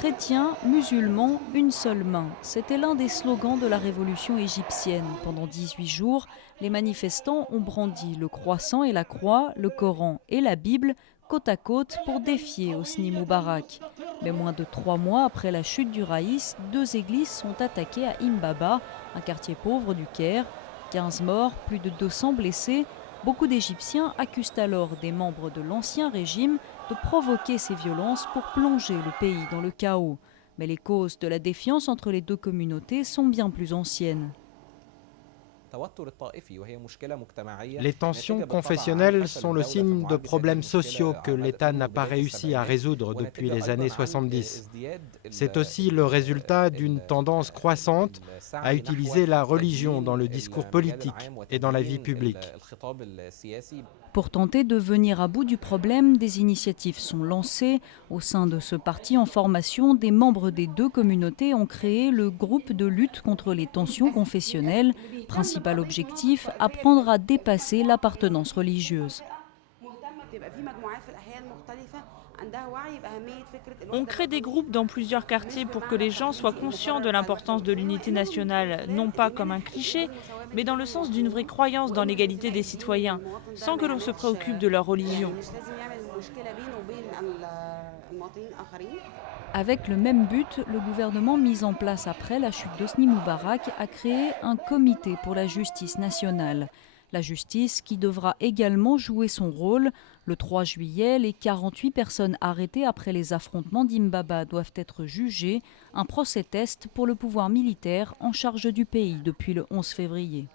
Chrétiens, musulmans, une seule main. C'était l'un des slogans de la révolution égyptienne. Pendant 18 jours, les manifestants ont brandi le croissant et la croix, le Coran et la Bible, côte à côte pour défier Hosni Moubarak. Mais moins de 3 mois après la chute du Raïs, 2 églises sont attaquées à Imbaba, un quartier pauvre du Caire. 15 morts, plus de 200 blessés. Beaucoup d'Égyptiens accusent alors des membres de l'ancien régime de provoquer ces violences pour plonger le pays dans le chaos. Mais les causes de la défiance entre les deux communautés sont bien plus anciennes. Les tensions confessionnelles sont le signe de problèmes sociaux que l'État n'a pas réussi à résoudre depuis les années 70. C'est aussi le résultat d'une tendance croissante à utiliser la religion dans le discours politique et dans la vie publique. Pour tenter de venir à bout du problème, des initiatives sont lancées. Au sein de ce parti en formation, des membres des deux communautés ont créé le groupe de lutte contre les tensions confessionnelles. Principal objectif, apprendre à dépasser l'appartenance religieuse. On crée des groupes dans plusieurs quartiers pour que les gens soient conscients de l'importance de l'unité nationale, non pas comme un cliché, mais dans le sens d'une vraie croyance dans l'égalité des citoyens, sans que l'on se préoccupe de leur religion. Avec le même but, le gouvernement mis en place après la chute d'Hosni Moubarak a créé un comité pour la justice nationale. La justice qui devra également jouer son rôle. Le 3 juillet, les 48 personnes arrêtées après les affrontements d'Imbaba doivent être jugées. Un procès test pour le pouvoir militaire en charge du pays depuis le 11 février.